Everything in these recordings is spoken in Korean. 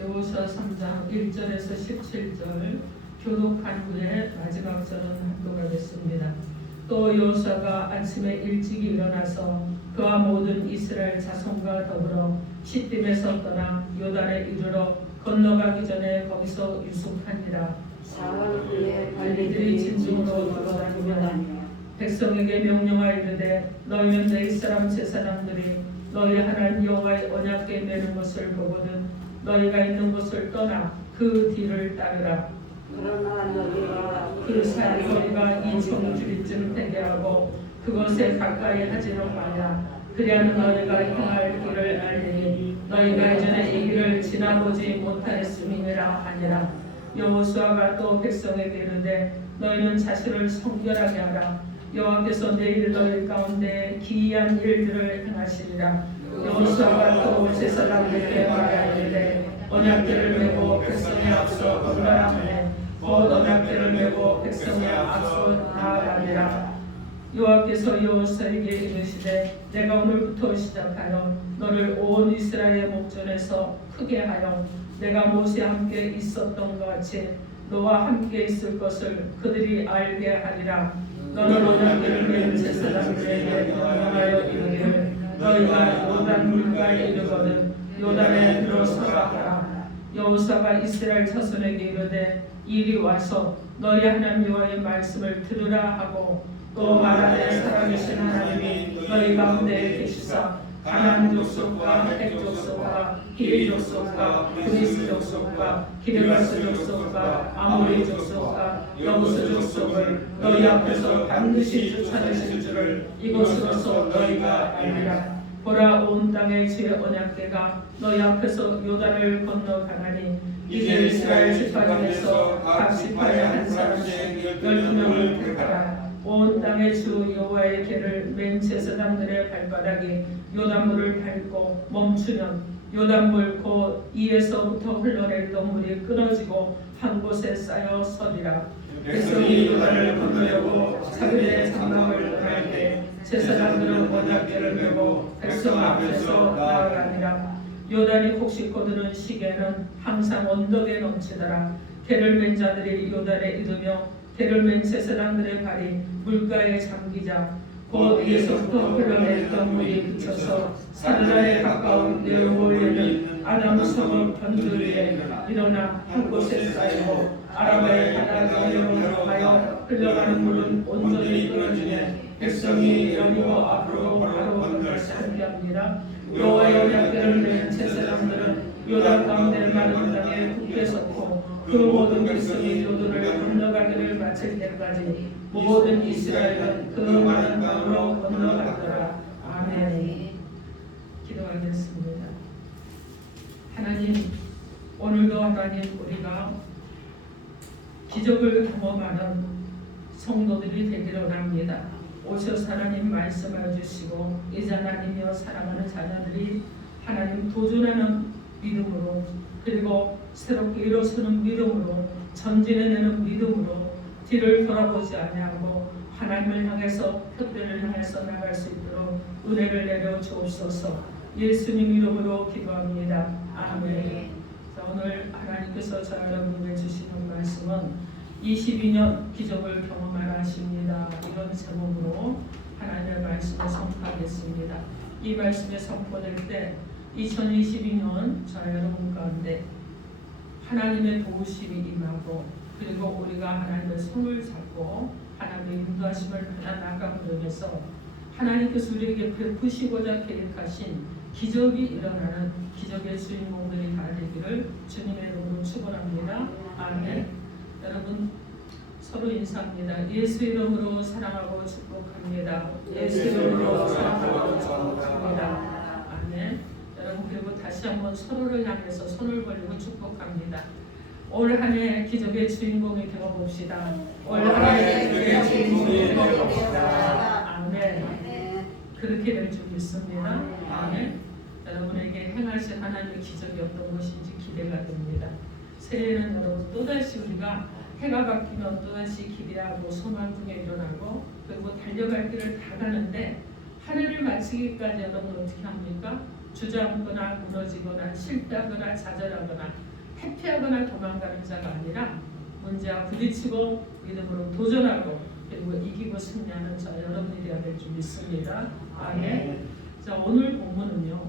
여호수아 3장 1절에서 17절 교독한 후에 마지막 절은 합독하겠습니다. 또 여호수아가 아침에 일찍 일어나서 그와 모든 이스라엘 자손과 더불어 시딤에서 떠나 요단에 이르러 건너가기 전에 거기서 유숙하니라. 사흘 후에 관리들이 진중으로 돌아다니며 백성에게 명령하여 이르되 너희는 내 이스라엘 제사장들이 너희 하나님 여호와의 언약궤 매는 것을 보거든 너희가 있는 곳을 떠나 그 뒤를 따르라. 그러나 너희가 그 사이 너희가 이 정주리쯤 되게 하고 그것에 가까이 하지는 말라. 그리하면 너희가 행할 길을 알리니 너희가 이전에 이 길을 지나보지 못하였음이니라 하니라. 여호수아가 또 백성에게 이르되 너희는 자신을 성결하게 하라. 여호와께서 내일 너희 가운데 기이한 일들을 행하시리라. 여호수아가 또 제사장들에게 말하이르되 언약궤를 메고 백성의 앞서 건너라하매 곧 언약궤를 메고 백성의 앞서 나아가니라. 여호와께서 여호수아에게 이르시되 내가 오늘부터 시작하여 너를 온 이스라엘의 목전에서 크게 하여 내가 모세와 함께 있었던 것 같이 너와 함께 있을 것을 그들이 알게 하리라. 너는 언약궤를 맨 제사장들에게 명령하여 이르기를 너희가 요단 물가에 이르거든 요단에 들어서라 하라. 여호수아가 이스라엘 자손에게 이르되 이리 와서 너희 하나님 여호와의 말씀을 들으라 하고 또 말하되 살아계신 하나님이 너희 가운데 계시사 가나안 족속과 헷 족속과 히위 족속과 브리스 족속과 기르가스 족속과 아모리 족속과 여부스 족속을 너희 앞에서 반드시 쫓아내실 줄을 이곳으로서 너희가 알리라. 보라, 온 땅의 주의 언약궤가 너희 앞에서 요단을 건너가나니 이제 이스라엘 지파 중에서 각 지파의 한 사람씩 12명을 택하라. 온 땅의 주 여호와의 궤를 맨 제사장들의 발바닥이 요단물을 밟고 멈추면 요단물 곧 이에서부터 흘러내리던 물이 끊어지고 한 곳에 쌓여 서리라. 백성이 요단을 건너려고 자기의 장막을 떠날 때 제사장들은 언약궤를 메고 백성 앞에서 나아가니라. 요단이 곡식 거두는 시기에는 항상 언덕에 넘치더라. 궤를 맨 자들이 요단에 이르며 궤를 맨 제사장들의 발이 물가에 잠기자 곧 위에서부터 흘러내리던 물이 그쳐서 산란에 가까운 네오볼레는 아담 성읍 변두 위에 일어나 한 곳에 쌓이고 아라바의 바다 너머로 가여 흘러가는 물은 온전히 끊어지네 백성이 여리고 앞으로 바로 건너가니라. 여호와의 언약궤를 맨 제사장들은 요단 가운데 마른 땅에 굳게 섰고 그 모든 백성이 요단을 건너가기를 마칠 때까지 모든 이스라엘은 그 마른 땅으로 건너가더라. 아멘. 기도하겠습니다. 하나님, 오늘도 하나님 우리가 기적을 경험하는 성도들이 되기를 원합니다. 오셔서 하나님 말씀해 주시고 이제 하나님이여 사랑하는 자녀들이 하나님 도전하는 믿음으로 그리고 새롭게 일어서는 믿음으로 전진해내는 믿음으로 뒤를 돌아보지 아니하고 하나님을 향해서 표대를 향해서 나갈 수 있도록 은혜를 내려 주옵소서. 예수님 이름으로 기도합니다. 아멘. 자, 오늘 하나님께서 저 여러분에게 주시는 말씀은 22년 기적을 경험하라 하십니다. 이런 제목으로 하나님의 말씀을 선포하겠습니다. 이 말씀에 선포될 때 2022년 저 여러분 가운데 하나님의 도우심이 임하고 그리고 우리가 하나님의 손을 잡고 하나님의 인도하심을 받아 나감으로 해서 하나님께서 우리에게 베푸시고자 계획하신 기적이 일어나는 기적의 주인공들이 다 되기를 주님의 이름으로 축원합니다. 아멘. 여러분 서로 인사합니다. 예수 이름으로 사랑하고 축복합니다. 예수 이름으로 사랑하고 축복합니다. 아멘. 여러분 그리고 다시 한번 서로를 향해서 손을 벌리고 축복합니다. 올 한 해 기적의 주인공이 되어봅시다. 올 한 해 기적의 주인공이 되어봅시다. 아멘. 그렇게 될 줄 믿습니다. 아멘. 여러분에게 행하실 하나님의 기적이 어떤 것인지 기대가 됩니다. 새해에는 여러분 또다시 우리가 해가 바뀌면 또다시 기대하고 소망 중에 일어나고 그리고 달려갈 길을 다 가는데 한 해를 마치기까지 여러분 어떻게 합니까? 주저앉거나 무너지거나 실패하거나 좌절하거나 회피하거나 도망가는 자가 아니라 문제와 부딪히고 믿음으로 도전하고 그리고 이기고 승리하는 자 여러분이 되어야 될 줄 믿습니다. 아멘. 자, 오늘 본문은요,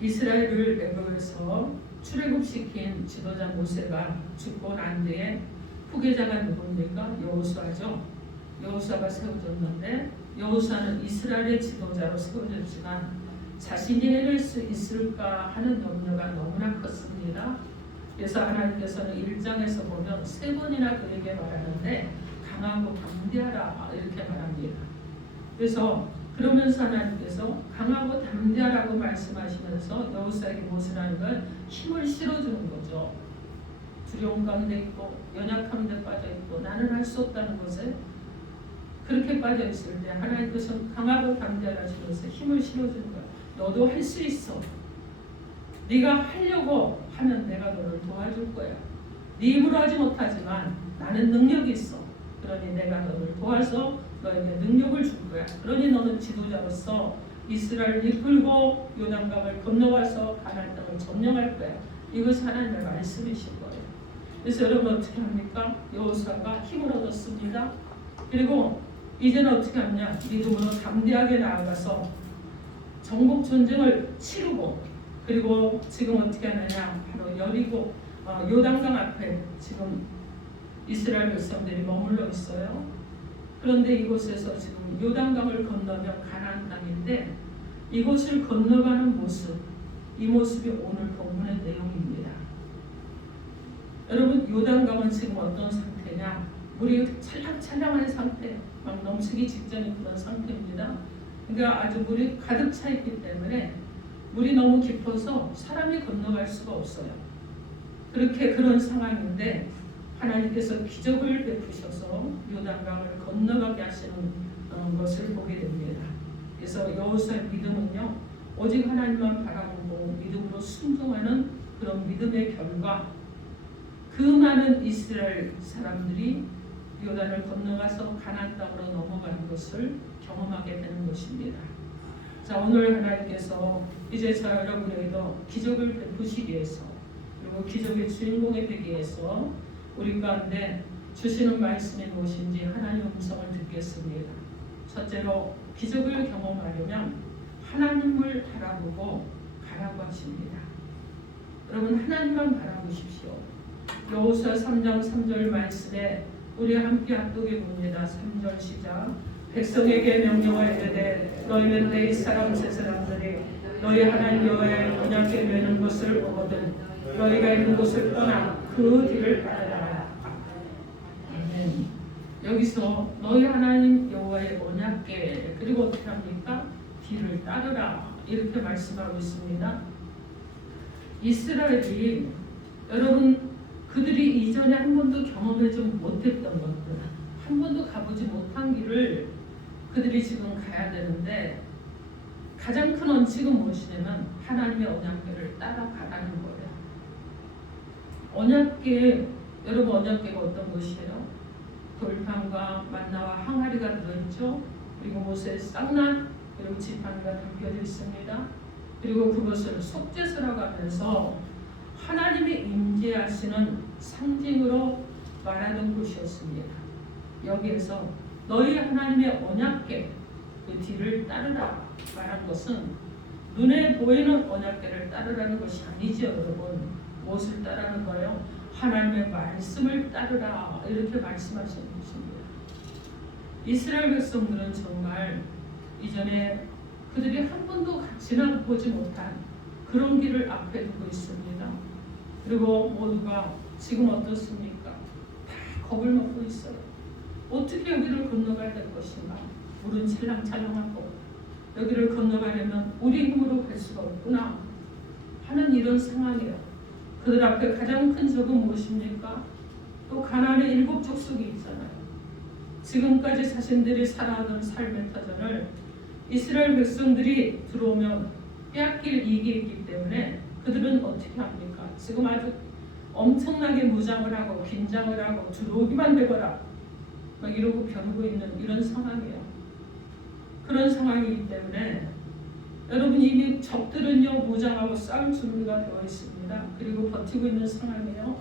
이스라엘을 애굽에서 출애굽시킨 지도자 모세가 죽고 난 뒤에 후계자가 누굽니까? 여호수아죠. 여호수아가 세워졌는데 여호수아는 이스라엘의 지도자로 세워졌지만 자신이 해낼 수 있을까 하는 염려가 너무나 컸습니다. 그래서 하나님께서는 1장에서 보면 3번이나 그에게 말하는데 강하고 담대하라 이렇게 말합니다. 그래서 그러면서 하나님께서 강하고 담대하라고 말씀하시면서 여호수아에게 무엇을 하는 건 힘을 실어주는 거죠. 두려움 가운데 있고 연약함 데 빠져 있고 나는 할 수 없다는 것에 그렇게 빠져 있을 때 하나님께서 강하고 담대하라 하시면서 힘을 실어주는 거예요. 너도 할 수 있어. 네가 하려고 하면 내가 너를 도와줄 거야. 네 힘으로 하지 못하지만 나는 능력이 있어. 그러니 내가 너를 도와서 너에게 능력을 줄 거야. 그러니 너는 지도자로서 이스라엘을 이끌고 요단강을 건너가서 가나안 땅을 점령할 거야. 이것이 하나님의 말씀이신 거예요. 그래서 여러분 어떻게 합니까? 여호수아가 힘을 얻었습니다. 그리고 이제는 어떻게 하냐? 믿음으로 담대하게 나아가서 전국 전쟁을 치르고 그리고 지금 어떻게 하느냐? 바로 여리고 요단강 앞에 지금 이스라엘 백성들이 머물러 있어요. 그런데 이곳에서 지금 요단강을 건너면 가나안 땅인데 이곳을 건너가는 모습, 이 모습이 오늘 본문의 내용입니다. 여러분 요단강은 지금 어떤 상태냐? 물이 찰랑찰랑한 상태, 막 넘치기 직전인 그런 상태입니다. 그러니까 아주 물이 가득 차 있기 때문에 물이 너무 깊어서 사람이 건너갈 수가 없어요. 그런 상황인데 하나님께서 기적을 베푸셔서 요단강을 건너가게 하시는 것을 보게 됩니다. 그래서 여호수아의 믿음은요, 오직 하나님만 바라보고 믿음으로 순종하는 그런 믿음의 결과 그 많은 이스라엘 사람들이 요단을 건너가서 가나안 땅으로 넘어가는 것을 경험하게 되는 것입니다. 자, 오늘 하나님께서 이제 저 여러분에게도 기적을 베푸시기 위해서 그리고 기적의 주인공이 되기 위해서 우리 가운데 주시는 말씀이 무엇인지 하나님의 음성을 듣겠습니다. 첫째로 기적을 경험하려면 하나님을 바라보고 가라고 하십니다. 여러분 하나님만 바라보십시오. 여호수아 3장 3절 말씀에 우리 함께 합독해 봅니다. 3절 시작. 백성에게 명령하여 이르되 너희는 내 이스라엘 세 사람들이 너희 하나님 여호와의 언약궤 매는 것을 보거든 너희가 있는 곳을 떠나 그 뒤를 따르라. 아멘. 여기서 너희 하나님 여호와의 언약궤 그리고 어떻게 합니까? 뒤를 따르라 이렇게 말씀하고 있습니다. 이스라엘이 여러분 그들이 이전에 한 번도 경험하지 못했던 것들, 한 번도 가보지 못한 길을 그들이 지금 가야 되는데 가장 큰 원칙은 무엇이냐면 하나님의 언약궤를 따라가라는 거예요. 언약궤, 여러분 언약궤가 어떤 것이에요? 돌판과 만나와 항아리가 들어있죠. 그리고 모세의 쌍난 그리고 지팡이가 담겨져 있습니다. 그리고 그것을 속죄서라고 하면서 하나님의 임재하시는 상징으로 말하는 곳이었습니다. 여기에서 너희 하나님의 언약궤 그 뒤를 따르라 말한 것은 눈에 보이는 언약궤를 따르라는 것이 아니죠. 여러분 무엇을 따르는 거예요? 하나님의 말씀을 따르라 이렇게 말씀하시는 것입니다. 이스라엘 백성들은 정말 이전에 그들이 한 번도 지나보지 못한 그런 길을 앞에 두고 있습니다. 그리고 모두가 지금 어떻습니까? 다 겁을 먹고 있어요. 어떻게 여기를 건너가야 될 것인가? 물은 찰랑찰랑하고 여기를 건너가려면 우리 힘으로 갈 수가 없구나 하는 이런 상황이에요. 그들 앞에 가장 큰 적은 무엇입니까? 또 가나안의 7 족속이 있잖아요. 지금까지 자신들이 살아오던 삶의 터전을 이스라엘 백성들이 들어오면 빼앗길 이익이 있기 때문에 그들은 어떻게 합니까? 지금 아주 엄청나게 무장을 하고 긴장을 하고 들어오기만 되거라 막 이러고 벼르고 있는 이런 상황이에요. 그런 상황이기 때문에 여러분 이미 적들은요 무장하고 싸울 준비가 되어 있습니다. 그리고 버티고 있는 상황이에요.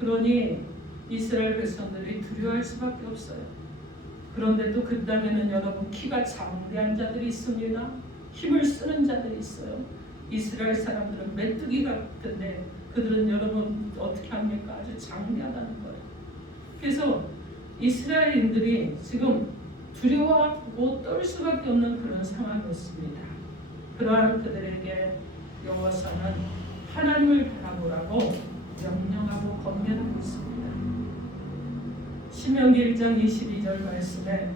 그러니 이스라엘 백성들이 두려워할 수밖에 없어요. 그런데 또 그 땅에는 여러분 키가 장대한 자들이 있습니다. 힘을 쓰는 자들이 있어요. 이스라엘 사람들은 메뚜기 같은데 그들은 여러분 어떻게 합니까? 아주 장대하다는 거예요. 그래서 이스라엘인들이 지금 두려워하고 떨 수밖에 없는 그런 상황이었습니다. 그러한 그들에게 여호와서는 하나님을 바라보라고 명령하고 권면하고 있습니다. 신명기 1장 22절 말씀에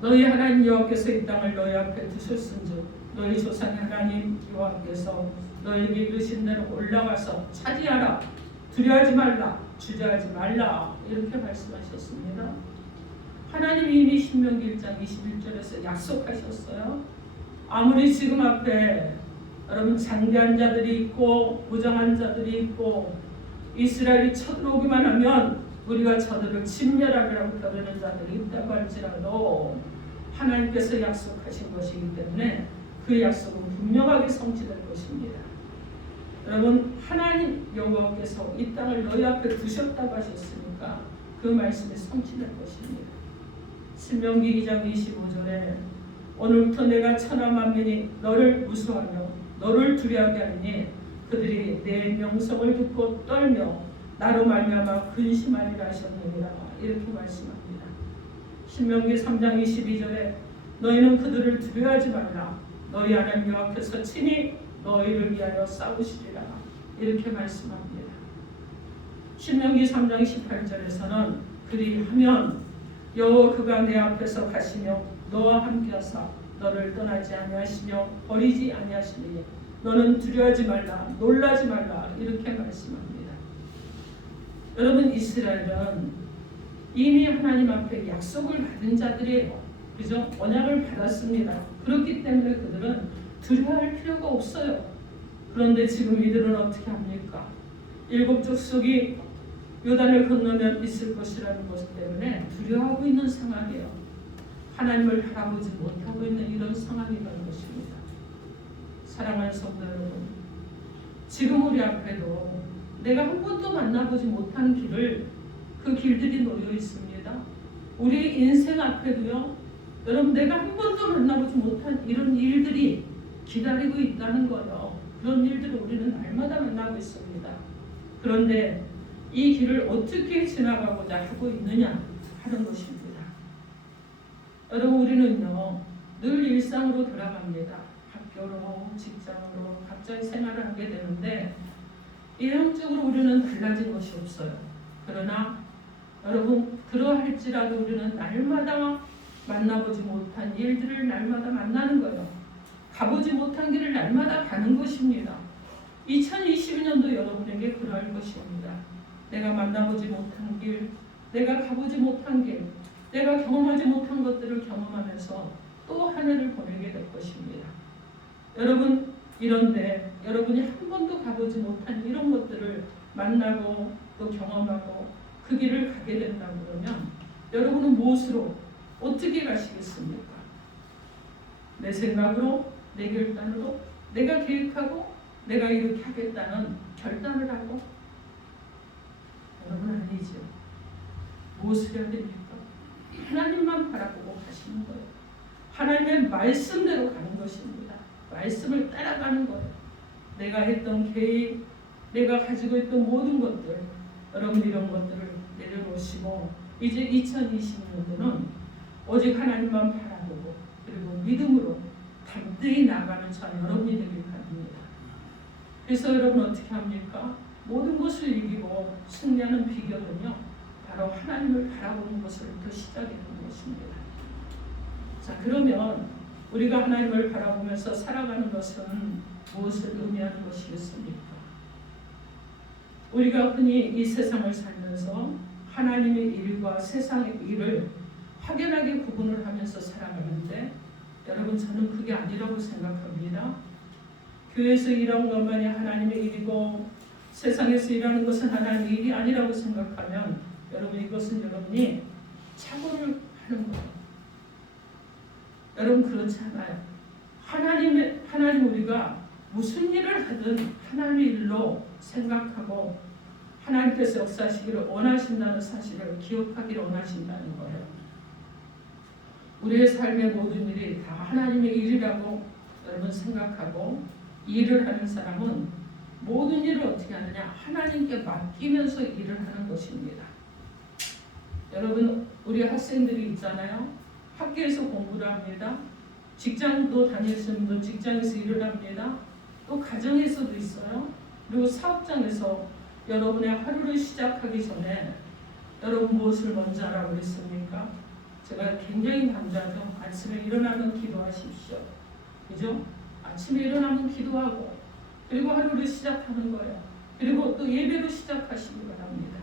너희 하나님 여호와께서 이 땅을 너희 앞에 두셨은즉 너희 조상의 하나님 여호와께서 너희에게 이르신 대로 올라가서 차지하라. 두려워하지 말라. 주저하지 말라. 이렇게 말씀하셨습니다. 하나님이 이미 신명기 1장 21절에서 약속하셨어요. 아무리 지금 앞에 여러분 장대한 자들이 있고 무장한 자들이 있고 이스라엘이 쳐들어오기만 하면 우리가 저들을 침멸하리라고 벼르는 자들이 있다고 할지라도 하나님께서 약속하신 것이기 때문에 그 약속은 분명하게 성취될 것입니다. 여러분 하나님 여호와께서 이 땅을 너희 앞에 두셨다고 하셨으니까 그 말씀이 성취될 것입니다. 신명기 2장 25절에 오늘부터 내가 천하 만민이 너를 무서워하며 너를 두려워하게 하리니 그들이 내 명성을 듣고 떨며 나로 말미암아 근심하리라 하셨느니라. 이렇게 말씀합니다. 신명기 3장 22절에 너희는 그들을 두려워하지 말라. 너희 하나님 여호와께서 친히 너희를 위하여 싸우시리라. 이렇게 말씀합니다. 신명기 3장 18절에서는 그리하면 여호와 그가 내 앞에서 가시며 너와 함께하사 너를 떠나지 아니하시며 버리지 아니하시니 너는 두려워하지 말라 놀라지 말라. 이렇게 말씀합니다. 여러분 이스라엘은 이미 하나님 앞에 약속을 받은 자들이에요. 그죠? 언약을 받았습니다. 그렇기 때문에 그들은 두려워할 필요가 없어요. 그런데 지금 이들은 어떻게 합니까? 7 족속이 요단을 건너면 있을 것이라는 것 때문에 두려워하고 있는 상황이에요. 하나님을 바라보지 못하고 있는 이런 상황이라는 것입니다. 사랑하는 성도 여러분, 지금 우리 앞에도 내가 한 번도 만나보지 못한 길을 그 길들이 놓여 있습니다. 우리 인생 앞에도요, 여러분 내가 한 번도 만나보지 못한 이런 일들이 기다리고 있다는 거예요. 그런 일들을 우리는 날마다 만나고 있습니다. 그런데 이 길을 어떻게 지나가고자 하고 있느냐 하는 것입니다. 여러분 우리는요 늘 일상으로 돌아갑니다. 학교로 직장으로 각자의 생활을 하게 되는데 일형적으로 우리는 달라진 것이 없어요. 그러나 여러분 그러할지라도 우리는 날마다 만나보지 못한 일들을 날마다 만나는 거예요. 가보지 못한 길을 날마다 가는 것입니다. 2022년도 여러분에게 그러할 것입니다. 내가 만나보지 못한 길, 내가 가보지 못한 길, 내가 경험하지 못한 것들을 경험하면서 또 한 해를 보내게 될 것입니다. 여러분 이런데 여러분이 한 번도 가보지 못한 이런 것들을 만나고 또 경험하고 그 길을 가게 된다고 그러면 여러분은 무엇으로 어떻게 가시겠습니까? 내 생각으로, 내 결단으로, 내가 계획하고 내가 이렇게 하겠다는 결단을 하고 여러분 아니죠. 무엇을 해야 됩니까? 하나님만 바라보고 가시는 거예요. 하나님의 말씀대로 가는 것입니다. 말씀을 따라가는 거예요. 내가 했던 계획, 내가 가지고 있던 모든 것들, 여러분 이런 것들을 내려놓으시고 이제 2020년도는 오직 하나님만 바라보고 그리고 믿음으로 담대히 나가는 저 여러분이 되길 바랍니다. 그래서 여러분 어떻게 합니까? 모든 것을 이기고 승리하는 비결은요 바로 하나님을 바라보는 것으로부터 시작이 되는 것입니다. 자 그러면 우리가 하나님을 바라보면서 살아가는 것은 무엇을 의미하는 것이겠습니까? 우리가 흔히 이 세상을 살면서 하나님의 일과 세상의 일을 확연하게 구분을 하면서 살아가는데 여러분 저는 그게 아니라고 생각합니다. 교회에서 일하는 것만이 하나님의 일이고 세상에서 일하는 것은 하나님의 일이 아니라고 생각하면 여러분 이것은 여러분이 착오를 하는 거예요. 여러분 그렇지 않아요. 하나님 우리가 무슨 일을 하든 하나님의 일로 생각하고 하나님께서 역사하시기를 원하신다는 사실을 기억하기를 원하신다는 거예요. 우리의 삶의 모든 일이 다 하나님의 일이라고 여러분 생각하고 일을 하는 사람은 모든 일을 어떻게 하느냐? 하나님께 맡기면서 일을 하는 것입니다. 여러분 우리 학생들이 있잖아요. 학교에서 공부를 합니다. 직장도 다니시는 분들 직장에서 일을 합니다. 또 가정에서도 있어요. 그리고 사업장에서 여러분의 하루를 시작하기 전에 여러분 무엇을 먼저 하라고 그랬습니까? 제가 굉장히 강조하죠. 아침에 일어나면 기도하십시오. 그죠? 아침에 일어나면 기도하고 그리고 하루를 시작하는 거예요. 그리고 또 예배로 시작하시기 바랍니다.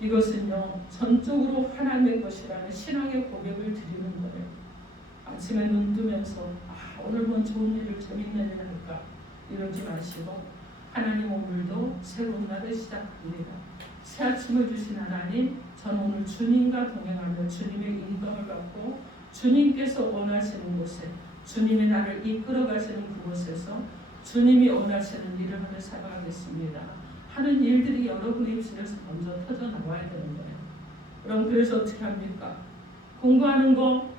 이것은요 전적으로 하나님의 것이라는 신앙의 고백을 드리는 거예요. 아침에 눈 뜨면서 오늘 뭔 좋은 일을 재밌는 일을 할까 이러지 마시고 하나님 오늘도 새로운 날을 시작합니다. 새 아침을 주신 하나님, 저는 오늘 주님과 동행하며 주님의 인도를 받고 주님께서 원하시는 곳에 주님이 나를 이끌어 가시는 그곳에서 주님이 원하시는 일을 하며 살아가겠습니다. 하는 일들이 여러분의 입술에서 먼저 터져 나와야 되는 거예요. 그럼 그래서 어떻게 합니까? 공부하는 거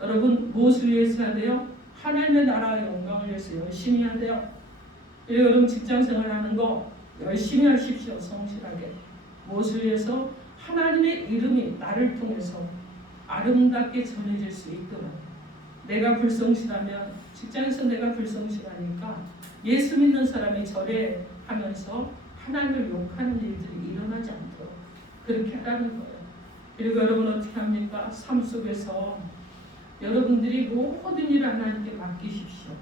여러분 무엇을 위해서 해야 돼요? 하나님의 나라의 영광을 위해서 열심히 해야 돼요. 그리고 여러분 직장생활 하는 거 열심히 하십시오. 성실하게. 무엇을 위해서? 하나님의 이름이 나를 통해서 아름답게 전해질 수 있도록. 내가 불성실하면 직장에서 내가 불성실하니까 예수 믿는 사람이 절에하면서 하나님을 욕하는 일들이 일어나지 않도록 그렇게 하라는 거예요. 그리고 여러분 어떻게 합니까? 삶 속에서 여러분들이 모든 일을 하나님께 맡기십시오.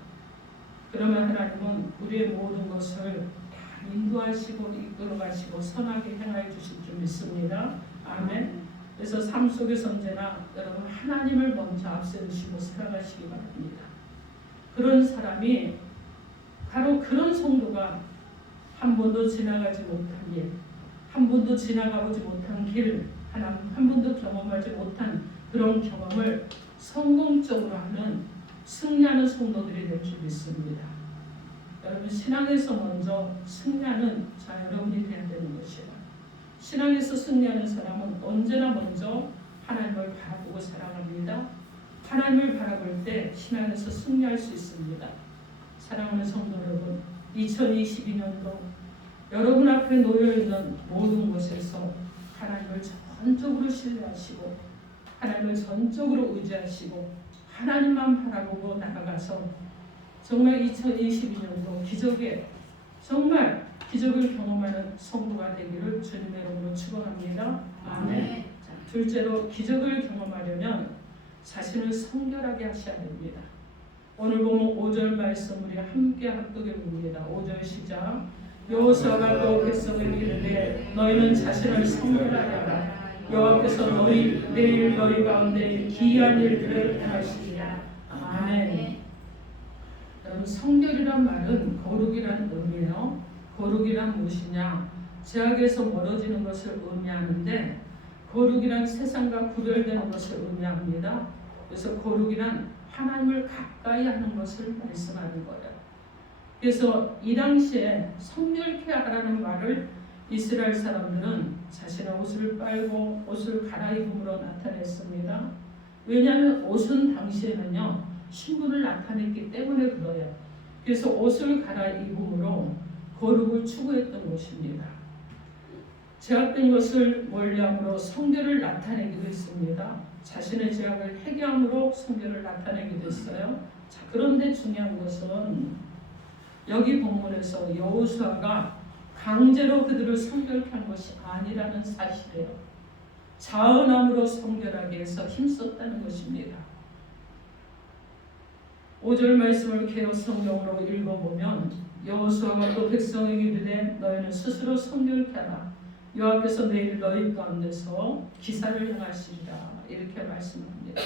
그러면 하나님은 우리의 모든 것을 다 인도하시고 이끌어가시고 선하게 행하여 주실 줄 믿습니다. 아멘. 그래서 삶 속에서 언제나 여러분 하나님을 먼저 앞세우시고 살아가시기 바랍니다. 그런 사람이 바로 그런 성도가 한 번도 지나가지 못한 일, 한 번도 지나가보지 못한 길, 한 번도 경험하지 못한 그런 경험을 성공적으로 하는 승리하는 성도들이 될 줄 믿습니다. 여러분 신앙에서 먼저 승리하는 여러분이 되어야 되는 것이에요. 신앙에서 승리하는 사람은 언제나 먼저 하나님을 바라보고 살아갑니다. 하나님을 바라볼 때 신앙에서 승리할 수 있습니다. 사랑하는 성도 여러분, 2022년도 여러분 앞에 놓여있는 모든 곳에서 하나님을 전적으로 신뢰하시고 하나님을 전적으로 의지하시고 하나님만 바라보고 나아가서 정말 2022년도 정말 기적을 경험하는 성도가 되기를 주님의 이름으로 축원합니다. 아멘. 자, 둘째로 기적을 경험하려면 자신을 성결하게 하셔야 됩니다. 오늘 보면 5절 말씀 우리 함께 합독해 봅니다. 5절 시작. 여호수아가 또 백성을 이르되 너희는 자신을 성결하게 하라. 여호와께서 내일 너희 가운데 기이한 일들을 행하시리라. 아멘. 여러분 성결이란 말은 거룩이란 의미예요. 거룩이란 무엇이냐? 죄악에서 멀어지는 것을 의미하는데 거룩이란 세상과 구별되는 것을 의미합니다. 그래서 거룩이란 하나님을 가까이 하는 것을 말씀하는 거예요. 그래서 이 당시에 성결케 하라는 말을 이스라엘 사람들은 자신의 옷을 빨고 옷을 갈아입음으로 나타냈습니다. 왜냐하면 옷은 당시에는요 신분을 나타냈기 때문에 그래요. 그래서 옷을 갈아입음으로 거룩을 추구했던 것입니다. 죄악된 것을 멀리함으로 성결을 나타내기도 했습니다. 자신의 죄악을 회개함으로 성결을 나타내기도 했어요. 자, 그런데 중요한 것은 여기 본문에서 여호수아가 강제로 그들을 성결케 한 것이 아니라는 사실이에요. 자언함으로 성결하게 해서 힘썼다는 것입니다. 5절 말씀을 개역 성경으로 읽어보면 여호수아가 또 백성에게 이르되 너희는 스스로 성결케 하라. 여호와께서 내일 너희 가운데서 기사를 행하시리라. 이렇게 말씀합니다.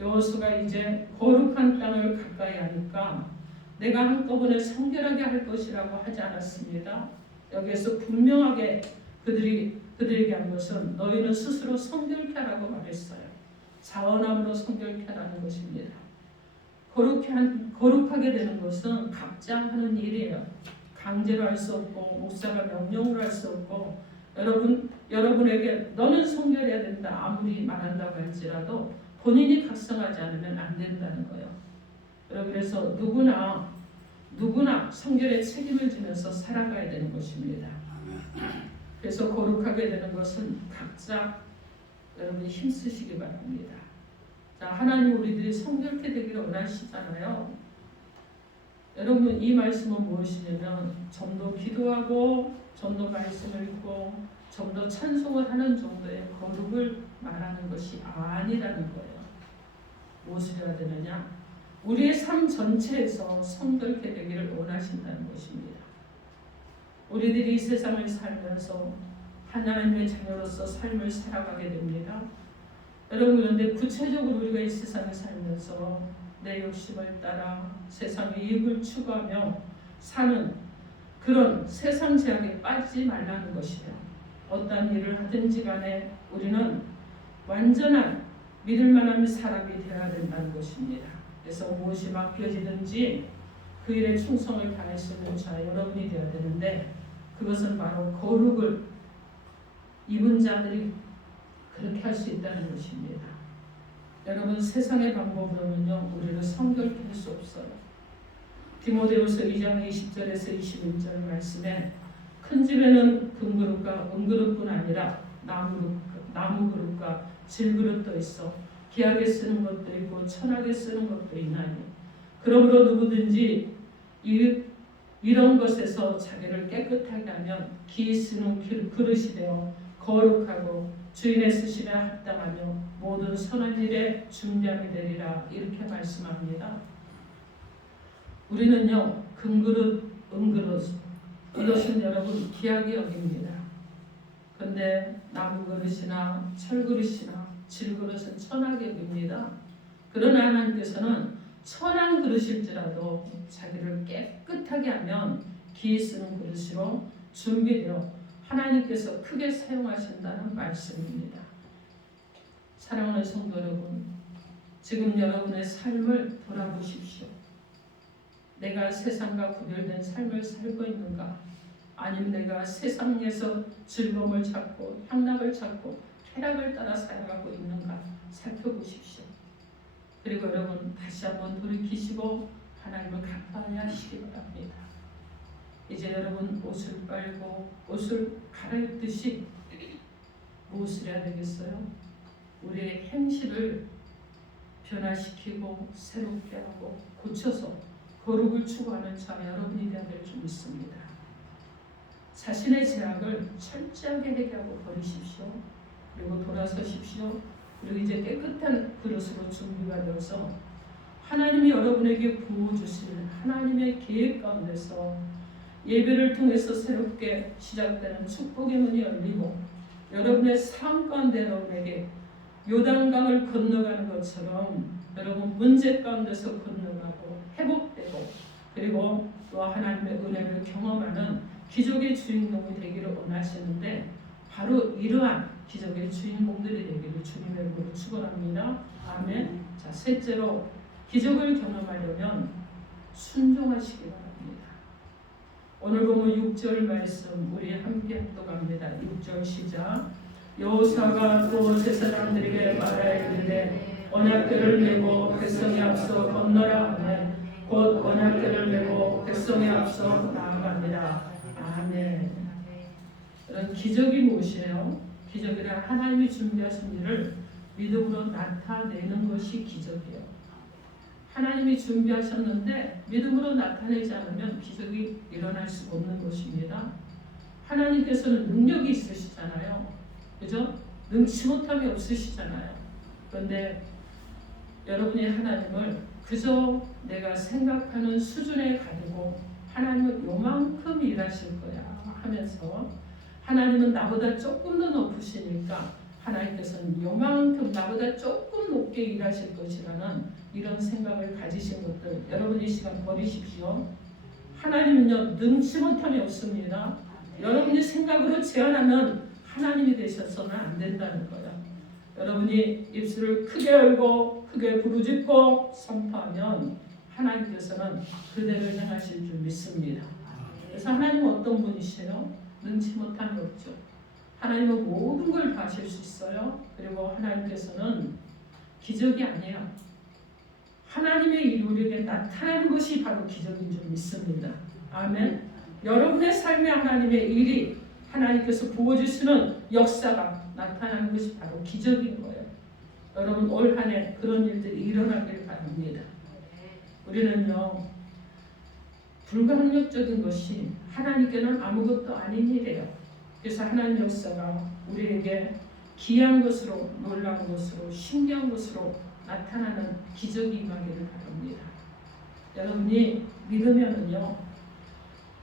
여호수아가 이제 거룩한 땅을 가까이 하니까 내가 한꺼번에 성결하게 할 것이라고 하지 않았습니다. 여기에서 분명하게 그들에게 한 것은 너희는 스스로 성결케 하라고 말했어요. 자언함으로 성결케 하라는 것입니다. 거룩하게 되는 것은 각자 하는 일이에요. 강제로 할 수 없고 목사가 명령으로 할 수 없고 여러분에게 너는 성결해야 된다 아무리 말한다고 할지라도 본인이 각성하지 않으면 안 된다는 거예요. 그래서 누구나 성결의 책임을 지면서 살아가야 되는 것입니다. 그래서 거룩하게 되는 것은 각자 여러분이 힘쓰시기 바랍니다. 자, 하나님 우리들이 성결케 되기를 원하시잖아요. 여러분 이 말씀은 무엇이냐면 좀 더 기도하고 좀 더 말씀을 읽고 좀 더 찬송을 하는 정도의 거룩을 말하는 것이 아니라는 거예요. 무엇을 해야 되느냐? 우리의 삶 전체에서 성결케 되기를 원하신다는 것입니다. 우리들이 이 세상을 살면서 하나님의 자녀로서 삶을 살아가게 됩니다. 여러분 그런데 구체적으로 우리가 이 세상을 살면서 내 욕심을 따라 세상의 이익을 추구하며 사는 그런 세상 제약에 빠지지 말라는 것이에요. 어떤 일을 하든지 간에 우리는 완전한 믿을 만한 사람이 되어야 된다는 것입니다. 그래서 무엇이 맡겨지든지 그 일에 충성을 다할 수 있는 자 여러분이 되어야 되는데 그것은 바로 거룩을 입은 자들이 그렇게 할 수 있다는 것입니다. 여러분 세상의 방법으로는요 우리를 성결케 할 수 없어요. 디모데후서 2장 20절에서 21절 말씀에 큰 집에는 금그릇과 은그릇뿐 아니라 나무 그릇과 질그릇도 있어 귀하게 쓰는 것도 있고 천하게 쓰는 것도 있나니 그러므로 누구든지 이런 것에서 자기를 깨끗하게 하면 귀 쓰는 그릇이 되어 거룩하고 주인의 쓰심에 합당하며 모든 선한 일에 준비함이 되리라 이렇게 말씀합니다. 우리는요 금그릇, 은그릇 이것은 여러분 귀하게 여깁니다. 그런데 나무 그릇이나 철그릇이나 질그릇은 천하게 여깁니다. 그러나 하나님께서는 천한 그릇일지라도 자기를 깨끗하게 하면 기 쓰는 그릇으로 준비되어 하나님께서 크게 사용하신다는 말씀입니다. 사랑하는 성도 여러분, 지금 여러분의 삶을 돌아보십시오. 내가 세상과 구별된 삶을 살고 있는가? 아니면 내가 세상에서 즐거움을 찾고 향락을 찾고 쾌락을 따라 살아가고 있는가? 살펴보십시오. 그리고 여러분 다시 한번 돌이키시고 하나님을 가까이 하시기 바랍니다. 이제 여러분 옷을 빨고 옷을 갈아입듯이 무엇을 해야 되겠어요? 우리의 행실을 변화시키고 새롭게 하고 고쳐서 거룩을 추구하는 자 여러분이 되어야 될 줄 믿습니다. 자신의 죄악을 철저하게 회개하고 버리십시오. 그리고 돌아서십시오. 그리고 이제 깨끗한 그릇으로 준비가 되어서 하나님이 여러분에게 부어주실 하나님의 계획 가운데서 예배를 통해서 새롭게 시작되는 축복의 문이 열리고 여러분의 삶 가운데 여러분에게 요단강을 건너가는 것처럼 여러분 문제 가운데서 건너가고 회복되고 그리고 또 하나님의 은혜를 경험하는 기적의 주인공이 되기를 원하시는데 바로 이러한 기적의 주인공들이 되기를 주님의 이름으로 축원합니다. 아멘. 자, 셋째로 기적을 경험하려면 순종하시기 바랍니다. 오늘 보면 6절 말씀 우리 함께 합독합니다. 6절 시작. 여호수아가 또 제사장들에게 말하였는데 언약궤를 메고 백성이 앞서 건너라 하매 곧 언약궤를 메고 백성이 앞서 나아갑니다. 아멘. 이런 기적이 무엇이에요? 기적이란 하나님이 준비하신 일을 믿음으로 나타내는 것이 기적이에요. 하나님이 준비하셨는데 믿음으로 나타내지 않으면 기적이 일어날 수 없는 것입니다. 하나님께서는 능력이 있으시잖아요. 그죠? 능치 못함이 없으시잖아요. 그런데 여러분이 하나님을 그저 내가 생각하는 수준에 가지고 하나님은 요만큼 일하실 거야 하면서 하나님은 나보다 조금 더 높으시니까 하나님께서는 요만큼 나보다 조금 높게 일하실 것이라는 이런 생각을 가지신 것들 여러분 이 시간 버리십시오. 하나님은요 능치 못함이 없습니다. 여러분이 생각으로 제한하면 하나님이 되셔서는 안 된다는 거예요. 여러분이 입술을 크게 열고 크게 부르짖고 선포하면 하나님께서는 그대로 행하실 줄 믿습니다. 그래서 하나님은 어떤 분이세요? 능치 못한 게 없죠. 하나님은 모든 걸 다 하실 수 있어요. 그리고 하나님께서는 기적이 아니에요. 하나님의 일이 우리에게 나타나는 것이 바로 기적인 줄 믿습니다. 아멘. 여러분의 삶에 하나님의 일이 하나님께서 부어주시는 역사가 나타나는 것이 바로 기적인 거예요. 여러분 올 한 해 그런 일들이 일어나길 바랍니다. 우리는요 불가항력적인 것이 하나님께는 아무것도 아닌 일이에요. 그래서 하나님 역사가 우리에게 귀한 것으로 놀라운 것으로 신기한 것으로 나타나는 기적이 임하기를 바랍니다. 여러분이 믿으면은요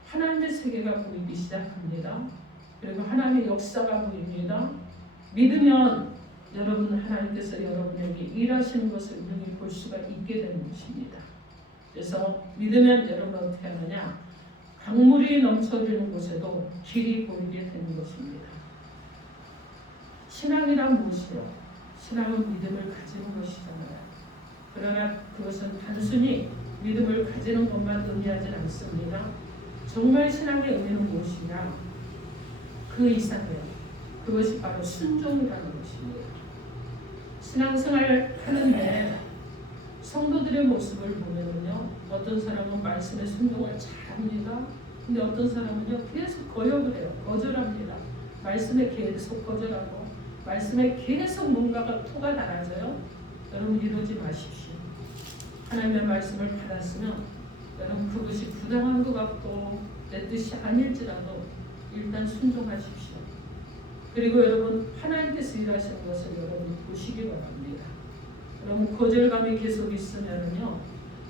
하나님의 세계가 보이기 시작합니다. 그리고 하나님의 역사가 보입니다. 믿으면 여러분 하나님께서 여러분에게 일하시는 것을 눈이 볼 수가 있게 되는 것입니다. 그래서 믿으면 여러분 어떻게 하느냐? 강물이 넘쳐드는 곳에도 길이 보이게 되는 것입니다. 신앙이란 무엇이요? 신앙은 믿음을 가지는 것이잖아요. 그러나 그것은 단순히 믿음을 가지는 것만 의미하지 않습니다. 정말 신앙의 의미는 무엇이냐? 그 이상이에요. 그것이 바로 순종이라는 것입니다. 신앙생활을 하는데 성도들의 모습을 보면요, 어떤 사람은 말씀에 순종을 잘합니다. 근데 어떤 사람은요 계속 거역을 해요. 거절합니다. 말씀에 계속 거절하고 말씀에 계속 뭔가가 토가 달아져요. 여러분 이러지 마십시오. 하나님의 말씀을 받았으면 여러분 그것이 부당한 것 같고 내 뜻이 아닐지라도 일단 순종하십시오. 그리고 여러분 하나님께서 일하시는 것을 여러분 보시기 바랍니다. 여러분 거절감이 계속 있으면요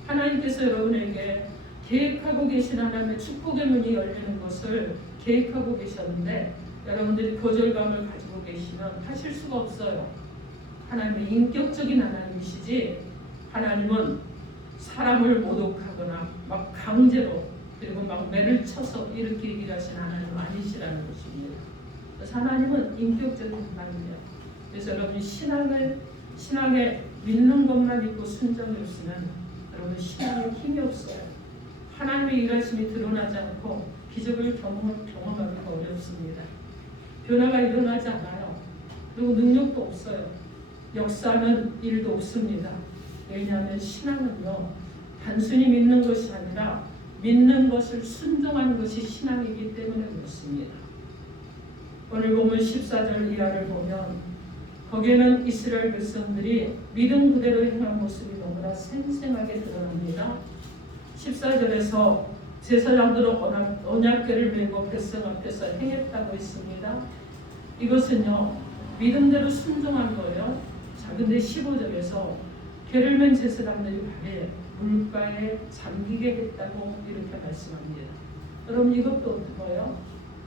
하나님께서 여러분에게 계획하고 계신 하나님의 축복의 문이 열리는 것을 계획하고 계셨는데 여러분들이 거절감을 가지고 계시면 하실 수가 없어요. 하나님은 인격적인 하나님이시지 하나님은 사람을 모독하거나 막 강제로 그리고 막 매를 쳐서 이렇게 일하시는 하나님은 아니시라는 것입니다. 그래서 하나님은 인격적인 하나님이에요. 그래서 여러분 신앙에 믿는 것만 있고 순종이 없으면 여러분 신앙에 힘이 없어요. 하나님의 일하심이 드러나지 않고 기적을 경험하기가 어렵습니다. 변화가 일어나지 않아요. 그리고 능력도 없어요. 역사는 일도 없습니다. 왜냐하면 신앙은요 단순히 믿는 것이 아니라 믿는 것을 순종하는 것이 신앙이기 때문에 그렇습니다. 오늘 보면 14절 이하를 보면 거기에는 이스라엘 백성들이 믿음 그대로 행한 모습이 너무나 생생하게 드러납니다. 14절에서 제사장들은 언약궤를 메고 백성 앞에서 행했다고 했습니다. 이것은요 믿음대로 순종한 거예요. 자, 근데 15절에서 궤를 맨 제사장들이 발에 물가에 잠기게 했다고 이렇게 말씀합니다. 여러분 이것도 어떤 거예요?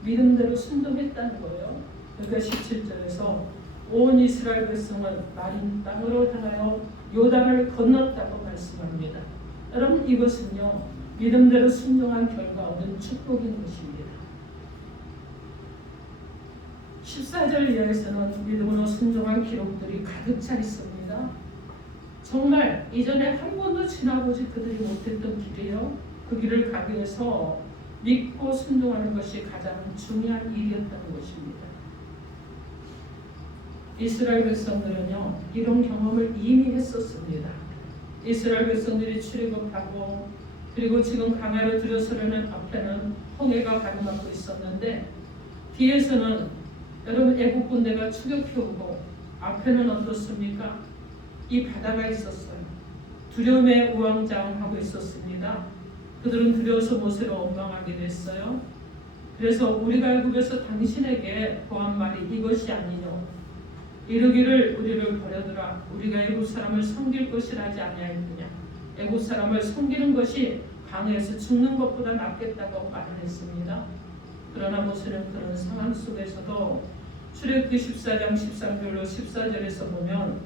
믿음대로 순종했다는 거예요. 그러니까 17절에서 온 이스라엘 백성은 마린 땅으로 향하여 요단을 건넜다고 말씀합니다. 여러분 이것은요 믿음대로 순종한 결과 얻은 축복인 것입니다. 14절 이하에서는 믿음으로 순종한 기록들이 가득 차 있습니다. 정말 이전에 한 번도 지나보지 그들이 못했던 길이에요. 그 길을 가기 위해서 믿고 순종하는 것이 가장 중요한 일이었다는 것입니다. 이스라엘 백성들은요 이런 경험을 이미 했었습니다. 이스라엘 백성들이 출애굽하고 그리고 지금 강야로 들어서려는 앞에는 홍해가 가로막고 있었는데 뒤에서는 여러분 애국 군대가 추격해 오고 앞에는 어떻습니까? 이 바다가 있었어요. 두려움에 우왕좌왕하고 있었습니다. 그들은 두려워서 모세로 원망하게 됐어요. 그래서 우리가 애굽에서 당신에게 보한 말이 이것이 아니뇨. 이르기를 우리를 버려두라. 우리가 애굽 사람을 섬길 것이라 하지 아니하였느냐. 애굽 사람을 섬기는 것이 강에서 죽는 것보다 낫겠다고 말을 했습니다. 그러나 모세는 그런 상황 속에서도 출애굽기 14장 13절로 14절에서 보면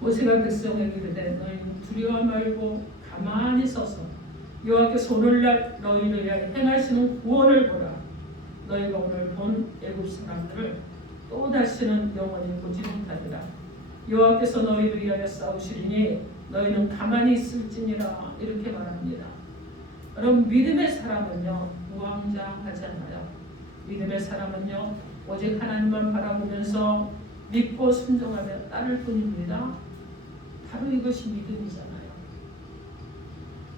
모세가 백성에게 이르되 너희는 두려워 말고 가만히 서서 여호와께서 손을 너희를 위하여 행하시는 구원을 보라. 너희가 오늘 본 애굽 사람들을 또 다시는 영원히 보지 못하리라. 여호와께서 너희를 위하여 싸우시리니 너희는 가만히 있을지니라 이렇게 말합니다. 여러분 믿음의 사람은요 우왕좌왕하지 않아요. 믿음의 사람은요 오직 하나님만 바라보면서 믿고 순종하며 따를 뿐입니다. 바로 이것이 믿음이잖아요.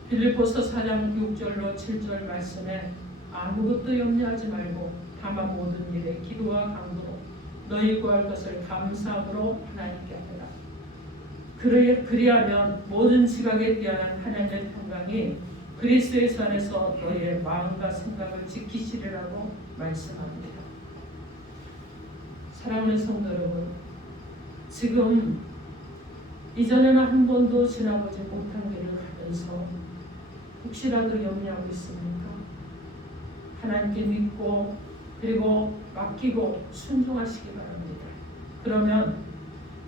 빌립보서 4장 6절로 7절 말씀에 아무것도 염려하지 말고 다만 모든 일에 기도와 간구로 너희 구할 것을 감사함으로 하나님께 하라. 그리하면 모든 지각에 대한 하나님의 평강이 그리스도의 안에서 너희의 마음과 생각을 지키시리라고 말씀합니다. 사랑하는 성도 여러분, 지금 이전에는 한 번도 지나보지 못한 길을 가면서 혹시라도 염려하고 있습니까? 하나님께 믿고 그리고 맡기고 순종하시기 바랍니다. 그러면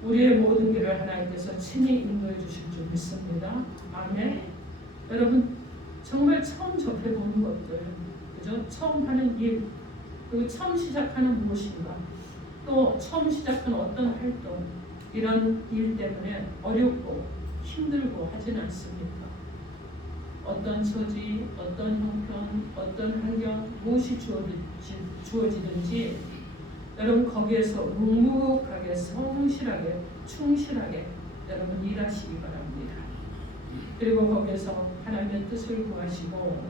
우리의 모든 길을 하나님께서 친히 인도해 주실 줄 믿습니다. 아멘. 여러분 정말 처음 접해보는 것들, 그죠? 처음 하는 일, 그리고 처음 시작하는 무엇인가, 또 처음 시작하는 어떤 활동, 이런 일 때문에 어렵고 힘들고 하진 않습니까? 어떤 처지, 어떤 형편, 어떤 환경, 무엇이 주어지든지 여러분 거기에서 묵묵하게 성실하게 충실하게 여러분 일하시기 바랍니다. 그리고 거기에서 하나님의 뜻을 구하시고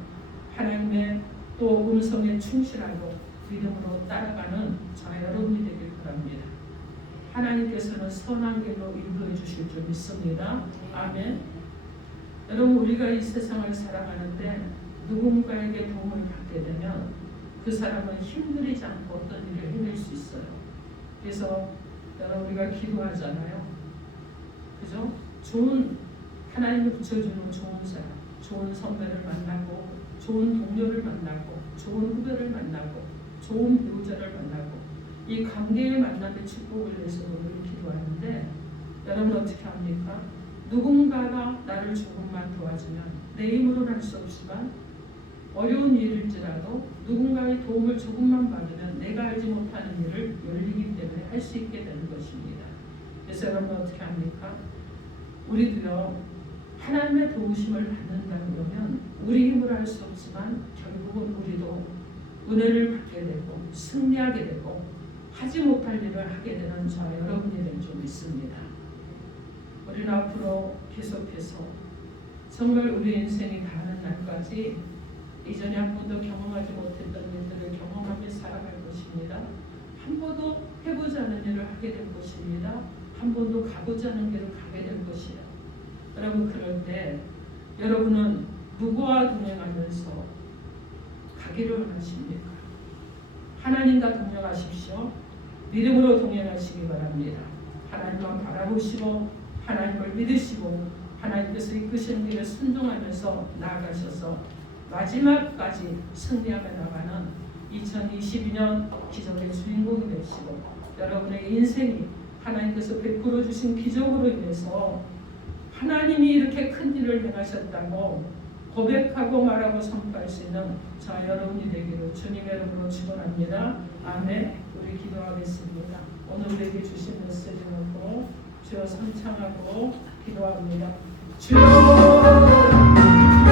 하나님의 또 음성에 충실하고 믿음으로 따라가는 저와 여러분이 되길 바랍니다. 하나님께서는 선한 길로 인도해 주실 줄 믿습니다. 아멘. 여러분 우리가 이 세상을 살아가는데 누군가에게 도움을 받게 되면 그 사람은 힘들이지 않고 어떤 일을 해낼 수 있어요. 그래서 여러분 우리가 기도하잖아요. 그죠? 좋은 하나님이 붙여주는 좋은 사람, 좋은 선배를 만나고 좋은 동료를 만나고 좋은 후배를 만나고 좋은 배우자를 만나고 이 관계의 만남의 축복을 위해서 우리를 기도하는데 여러분 어떻게 합니까? 누군가가 나를 조금만 도와주면 내 힘으로는 할 수 없지만 어려운 일일지라도 누군가의 도움을 조금만 받으면 내가 알지 못하는 일을 열리기 때문에 할 수 있게 되는 것입니다. 그래서 여러분 어떻게 합니까? 우리도요 하나님의 도우심을 받는다 그러면 우리 힘으로 할 수 없지만 결국은 우리도 은혜를 받게 되고 승리하게 되고 하지 못할 일을 하게 되는 저와 여러분이 될 줄 믿습니다. 우리는 앞으로 계속해서 정말 우리 인생이 다하는 날까지 이전에 한 번도 경험하지 못했던 일들을 경험하며 살아갈 것입니다. 한 번도 해보지 않은 일을 하게 될 것입니다. 한 번도 가보지 않은 길을 가게 될 것이에요. 여러분 그럴 때 여러분은 누구와 동행하면서 가기를 원하십니까? 하나님과 동행하십시오. 믿음으로 동행하시기 바랍니다. 하나님만 바라보시고 하나님을 믿으시고 하나님께서 이끄시는 길에 순종하면서 나아가셔서 마지막까지 승리하며 나가는 2022년 기적의 주인공이 되시고 여러분의 인생이 하나님께서 베풀어 주신 기적으로 인해서 하나님이 이렇게 큰 일을 행하셨다고 고백하고 말하고 선포할 수 있는 자 여러분이 되기를 주님의 이름으로 축원합니다. 아멘. 우리 기도하겠습니다. 오늘 우리에게 주신 메시지 놓고 주여 선창하고 기도합니다. 주여